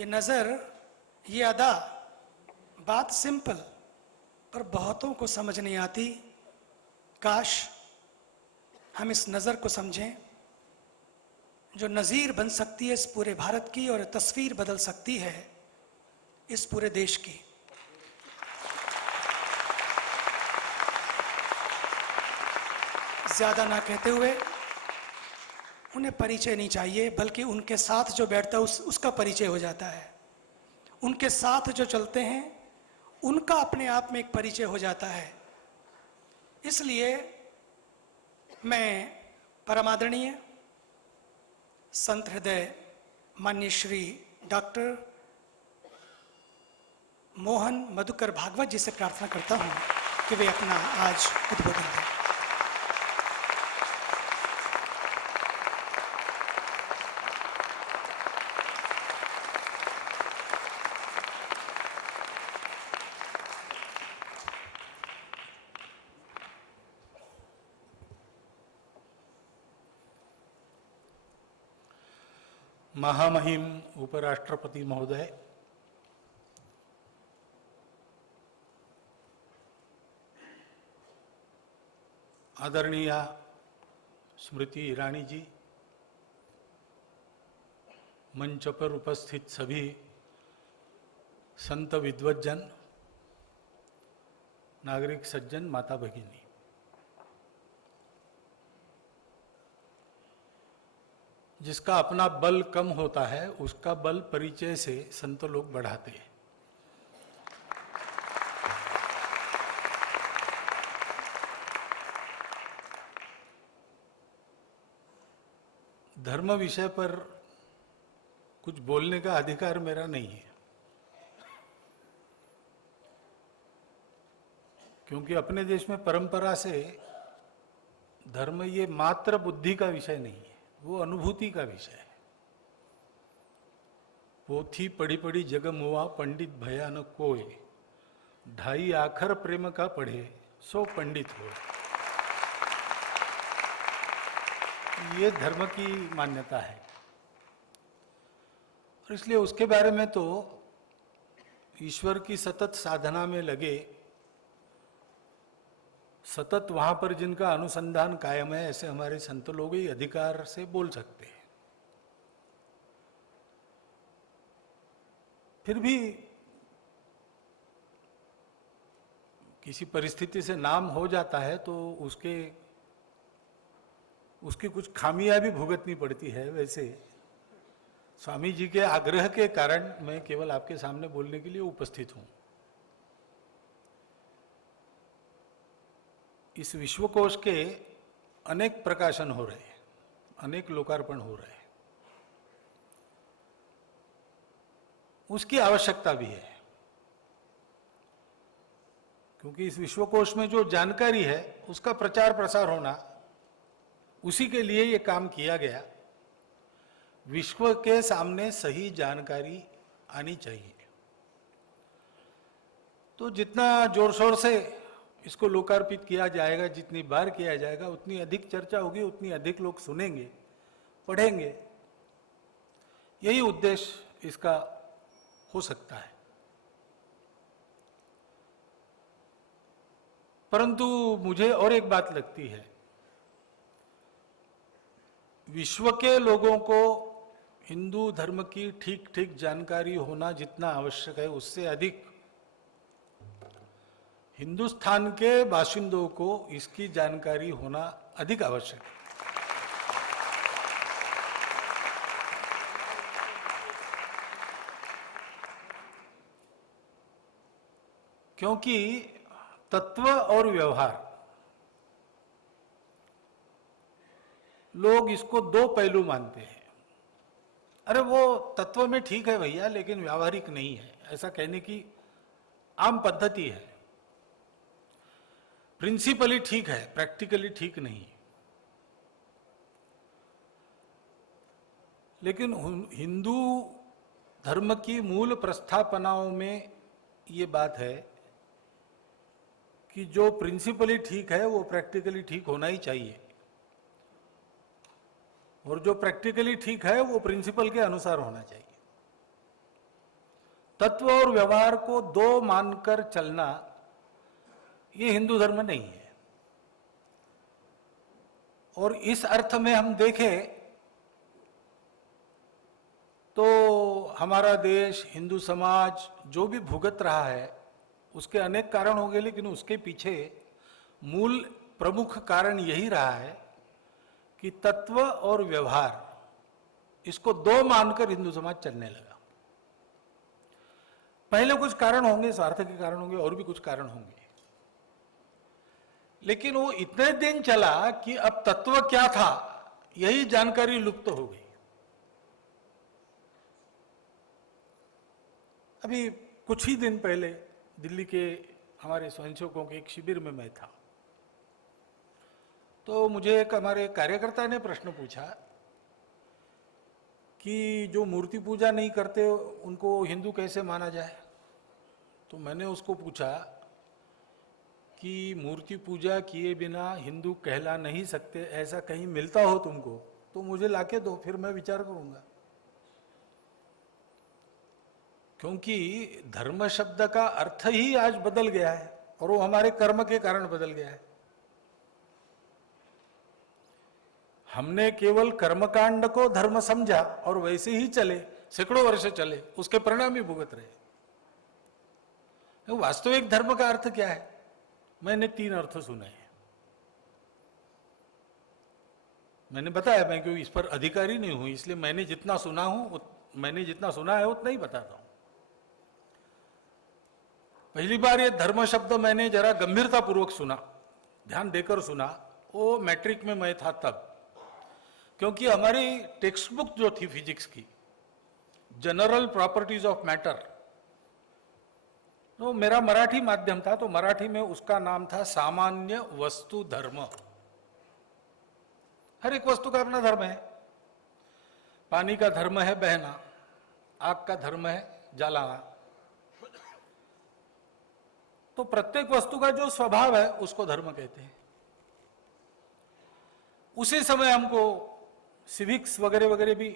ये नज़र, ये अदा, बात सिंपल पर बहुतों को समझ नहीं आती। काश हम इस नज़र को समझें जो नज़ीर बन सकती है इस पूरे भारत की और तस्वीर बदल सकती है इस पूरे देश की। ज़्यादा ना कहते हुए उन्हें परिचय नहीं चाहिए, बल्कि उनके साथ जो बैठता है उसका परिचय हो जाता है। उनके साथ जो चलते हैं उनका अपने आप में एक परिचय हो जाता है। इसलिए मैं परमादरणीय संत हृदय माननीय श्री डॉक्टर मोहन मधुकर भागवत जी से प्रार्थना करता हूं कि वे अपना आज उद्बोधन दें। महामहिम उपराष्ट्रपति महोदय, आदरणीय स्मृति ईरानी जी, मंच पर उपस्थित सभी संत विद्वज्जन, नागरिक सज्जन, माता भगिनी, जिसका अपना बल कम होता है उसका बल परिचय से संत लोग बढ़ाते हैं। धर्म विषय पर कुछ बोलने का अधिकार मेरा नहीं है, क्योंकि अपने देश में परंपरा से धर्म ये मात्र बुद्धि का विषय नहीं है, वो अनुभूति का विषय है। पोथी पढ़ी पढ़ी जग मुआ, पंडित भया न कोय, ढाई आखर प्रेम का पढ़े सो पंडित हो। ये धर्म की मान्यता है और इसलिए उसके बारे में तो ईश्वर की सतत साधना में लगे, सतत वहां पर जिनका अनुसंधान कायम है, ऐसे हमारे संत लोग ही अधिकार से बोल सकते हैं। फिर भी किसी परिस्थिति से नाम हो जाता है तो उसकी कुछ खामियां भी भुगतनी पड़ती है। वैसे स्वामी जी के आग्रह के कारण मैं केवल आपके सामने बोलने के लिए उपस्थित हूं। इस विश्वकोश के अनेक प्रकाशन हो रहे हैं, अनेक लोकार्पण हो रहे हैं, उसकी आवश्यकता भी है, क्योंकि इस विश्वकोश में जो जानकारी है उसका प्रचार प्रसार होना, उसी के लिए ये काम किया गया। विश्व के सामने सही जानकारी आनी चाहिए, तो जितना जोर शोर से इसको लोकार्पित किया जाएगा, जितनी बार किया जाएगा, उतनी अधिक चर्चा होगी, उतनी अधिक लोग सुनेंगे, पढ़ेंगे। यही उद्देश्य इसका हो सकता है। परंतु मुझे और एक बात लगती है, विश्व के लोगों को हिंदू धर्म की ठीक ठीक जानकारी होना जितना आवश्यक है, उससे अधिक हिंदुस्तान के बाशिंदों को इसकी जानकारी होना अधिक आवश्यक है। क्योंकि तत्व और व्यवहार, लोग इसको दो पहलू मानते हैं। अरे वो तत्व में ठीक है भैया, लेकिन व्यावहारिक नहीं है, ऐसा कहने की आम पद्धति है। प्रिंसिपली ठीक है, प्रैक्टिकली ठीक नहीं। लेकिन हिंदू धर्म की मूल प्रस्थापनाओं में ये बात है कि जो प्रिंसिपली ठीक है वो प्रैक्टिकली ठीक होना ही चाहिए, और जो प्रैक्टिकली ठीक है वो प्रिंसिपल के अनुसार होना चाहिए। तत्व और व्यवहार को दो मानकर चलना ये हिंदू धर्म नहीं है। और इस अर्थ में हम देखें तो हमारा देश, हिंदू समाज जो भी भुगत रहा है उसके अनेक कारण होंगे, लेकिन उसके पीछे मूल प्रमुख कारण यही रहा है कि तत्व और व्यवहार इसको दो मानकर हिंदू समाज चलने लगा। पहले कुछ कारण होंगे, स्वार्थ के कारण होंगे, और भी कुछ कारण होंगे, लेकिन वो इतने दिन चला कि अब तत्व क्या था यही जानकारी लुप्त हो गई। अभी कुछ ही दिन पहले दिल्ली के हमारे स्वयंसेवकों के एक शिविर में मैं था, तो मुझे एक हमारे कार्यकर्ता ने प्रश्न पूछा कि जो मूर्ति पूजा नहीं करते उनको हिंदू कैसे माना जाए। तो मैंने उसको पूछा कि मूर्ति पूजा किए बिना हिंदू कहला नहीं सकते, ऐसा कहीं मिलता हो तुमको तो मुझे लाके दो, फिर मैं विचार करूंगा। क्योंकि धर्म शब्द का अर्थ ही आज बदल गया है और वो हमारे कर्म के कारण बदल गया है। हमने केवल कर्मकांड को धर्म समझा और वैसे ही चले, सैकड़ों वर्ष चले, उसके परिणाम ही भुगत रहे। तो वास्तविक धर्म का अर्थ क्या है? मैंने 3 अर्थ सुने हैं। मैंने बताया, मैं क्योंकि इस पर अधिकारी नहीं हूं, इसलिए मैंने जितना सुना है उतना ही बताता हूं। पहली बार ये धर्म शब्द मैंने जरा गंभीरता पूर्वक सुना, ध्यान देकर सुना, वो मैट्रिक में मैं था तब। क्योंकि हमारी टेक्स्ट बुक जो थी फिजिक्स की, जनरल प्रॉपर्टीज ऑफ मैटर, तो मेरा मराठी माध्यम था, तो मराठी में उसका नाम था सामान्य वस्तु धर्म। हर एक वस्तु का अपना धर्म है। पानी का धर्म है बहना, आग का धर्म है जलाना। तो प्रत्येक वस्तु का जो स्वभाव है उसको धर्म कहते हैं। उसी समय हमको सिविक्स वगैरह वगैरह भी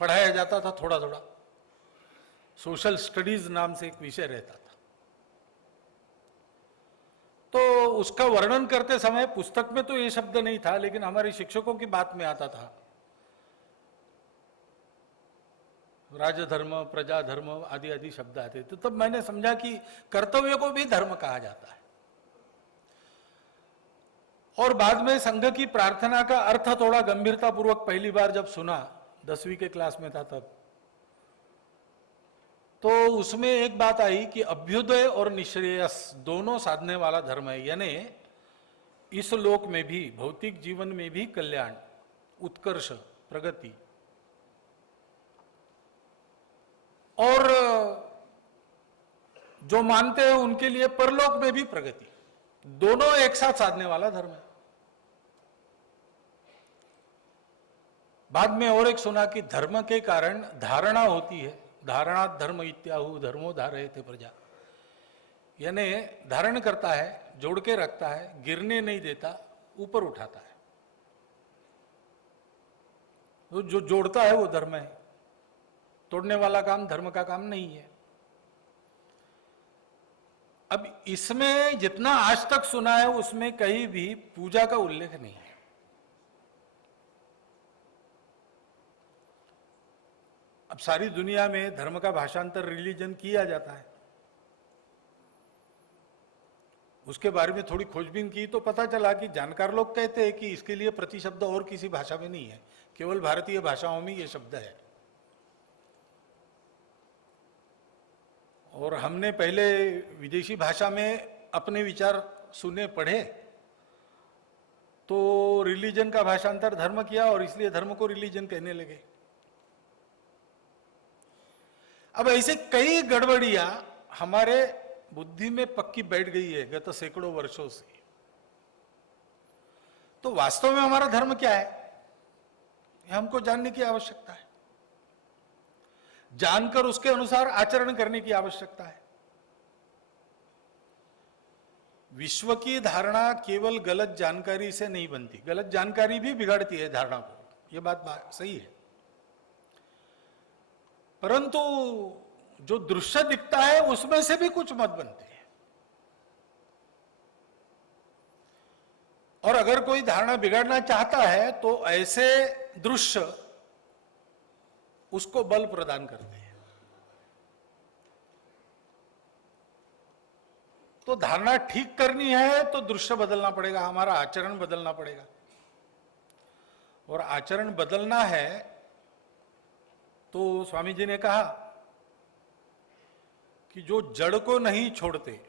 पढ़ाया जाता था, थोड़ा थोड़ा। सोशल स्टडीज नाम से एक विषय रहता था। तो उसका वर्णन करते समय पुस्तक में तो ये शब्द नहीं था, लेकिन हमारे शिक्षकों की बात में आता था। राजधर्म, प्रजाधर्म आदि आदि शब्द आते। तो तब मैंने समझा कि कर्तव्य को भी धर्म कहा जाता है। और बाद में संघ की प्रार्थना का अर्थ थोड़ा गंभीरता पूर्वक पहली बार जब सुना, 10वीं के क्लास में था तब, तो उसमें एक बात आई कि अभ्युदय और निश्रेयस दोनों साधने वाला धर्म है। यानी इस लोक में भी, भौतिक जीवन में भी कल्याण, उत्कर्ष, प्रगति, और जो मानते हैं उनके लिए परलोक में भी प्रगति, दोनों एक साथ साधने वाला धर्म है। बाद में और एक सुना कि धर्म के कारण धारणा होती है, धारणा धर्म इत्याहु धर्मो धारयते प्रजा। यानी धारण करता है, जोड़ के रखता है, गिरने नहीं देता, ऊपर उठाता है। तो जो जोड़ता है वो धर्म है, तोड़ने वाला काम धर्म का काम नहीं है। अब इसमें जितना आज तक सुना है उसमें कहीं भी पूजा का उल्लेख नहीं है। अब सारी दुनिया में धर्म का भाषांतर रिलीजन किया जाता है। उसके बारे में थोड़ी खोजबीन की तो पता चला कि जानकार लोग कहते हैं कि इसके लिए प्रतिशब्द और किसी भाषा में नहीं है, केवल भारतीय भाषाओं में ये शब्द है। और हमने पहले विदेशी भाषा में अपने विचार सुने, पढ़े, तो रिलीजन का भाषांतर धर्म किया और इसलिए धर्म को रिलीजन कहने लगे। अब ऐसे कई गड़बड़ियां हमारे बुद्धि में पक्की बैठ गई है गत सैकड़ों वर्षों से। तो वास्तव में हमारा धर्म क्या है, यह हमको जानने की आवश्यकता है। जानकर उसके अनुसार आचरण करने की आवश्यकता है। विश्व की धारणा केवल गलत जानकारी से नहीं बनती, गलत जानकारी भी बिगाड़ती है धारणा को, यह बात सही है। परंतु जो दृश्य दिखता है उसमें से भी कुछ मत बनते हैं। और अगर कोई धारणा बिगाड़ना चाहता है तो ऐसे दृश्य उसको बल प्रदान करते हैं। तो धारणा ठीक करनी है तो दृश्य बदलना पड़ेगा, हमारा आचरण बदलना पड़ेगा। और आचरण बदलना है तो स्वामी जी ने कहा कि जो जड़ को नहीं छोड़ते,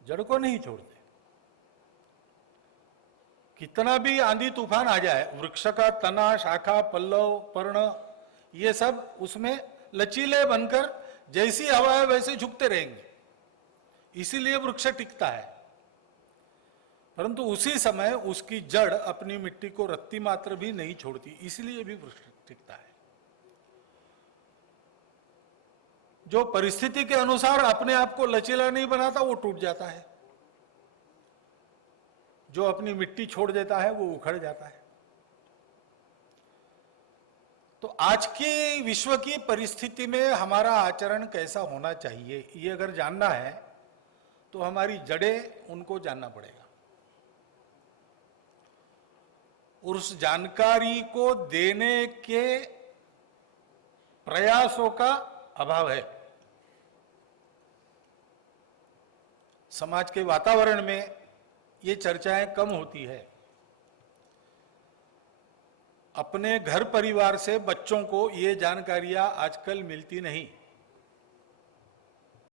जड़ को नहीं छोड़ते, कितना भी आंधी तूफान आ जाए, वृक्ष का तना, शाखा, पल्लव, पर्ण, ये सब उसमें लचीले बनकर जैसी हवा है वैसे झुकते रहेंगे, इसीलिए वृक्ष टिकता है। परंतु उसी समय उसकी जड़ अपनी मिट्टी को रत्ती मात्र भी नहीं छोड़ती, इसलिए भी वृक्ष टिकता है। जो परिस्थिति के अनुसार अपने आप को लचीला नहीं बनाता वो टूट जाता है, जो अपनी मिट्टी छोड़ देता है वो उखड़ जाता है। तो आज की विश्व की परिस्थिति में हमारा आचरण कैसा होना चाहिए, ये अगर जानना है तो हमारी जड़ें उनको जानना पड़ेगा। और उस जानकारी को देने के प्रयासों का अभाव है। समाज के वातावरण में ये चर्चाएं कम होती है। अपने घर परिवार से बच्चों को ये जानकारियां आजकल मिलती नहीं।